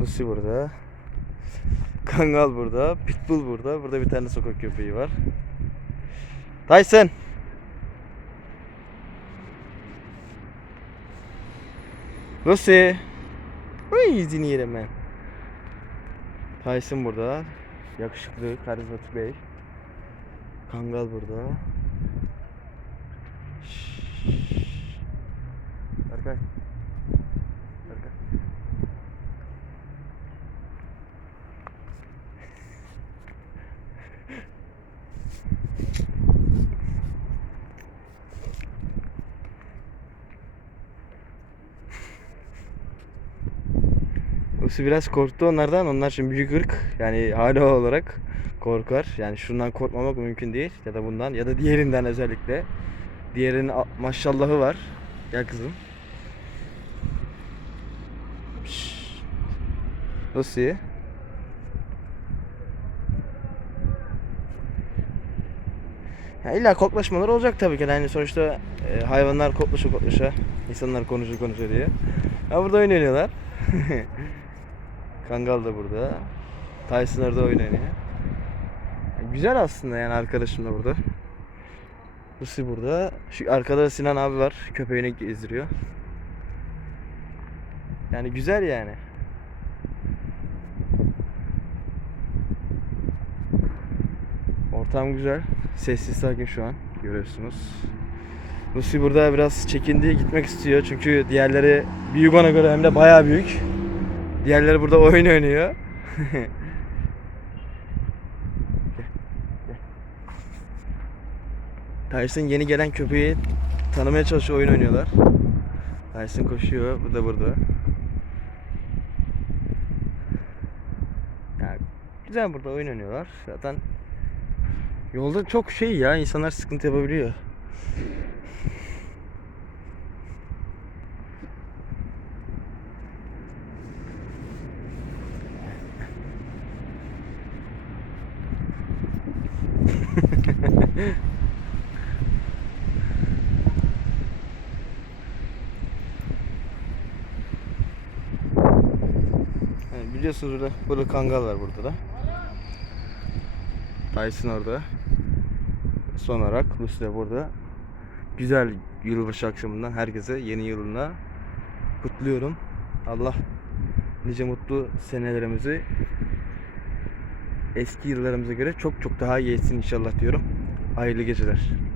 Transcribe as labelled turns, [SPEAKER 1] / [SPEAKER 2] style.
[SPEAKER 1] Lucy burada. Kangal burada. Pitbull burada. Burada bir tane sokak köpeği var. Tyson. Lucy. Uy izini yerim ben. Tyson burada. Yakışıklı, karizmatik bey. Kangal burada. Şşş. Berkay. Lucy biraz korktu onlardan. Onlar şimdi büyük ırk. Yani hala olarak korkar. Yani şundan korkmamak mümkün değil. Ya da bundan ya da diğerinden özellikle. Diğerinin maşallahı var. Gel kızım. Şşş. Ya illa koklaşmalar olacak tabii ki. Yani sonuçta e, hayvanlar koklaşa koklaşa, insanlar konuşur konuşur diye. Ya burada oyun oynuyorlar. Kangal da burada. Tyson orada oyun oynuyor. Güzel aslında yani arkadaşım da burada. Lucy burada. Şu arkada da Sinan abi var. Köpeğini gezdiriyor. Yani güzel yani. Ortam güzel. Sessiz sakin şu an. Görüyorsunuz. Lucy burada biraz çekindi gitmek istiyor. Çünkü diğerleri büyük ona göre hem de bayağı büyük. Diğerleri burada oyun oynuyor. Tyson yeni gelen köpeği tanımaya çalışıyor, oyun oynuyorlar. Tyson koşuyor, bu da burada. Ya, güzel burada oyun oynuyorlar. Zaten yolda çok şey ya, insanlar sıkıntı yapabiliyor. Yani biliyorsunuz burada, burada kangal var burada da. Tyson orada. Son olarak Lucy de burada. Güzel yılbaşı akşamından herkese yeni yılına kutluyorum. Allah nice mutlu senelerimizi eski yıllarımıza göre çok çok daha iyi etsin inşallah diyorum. Hayırlı geceler.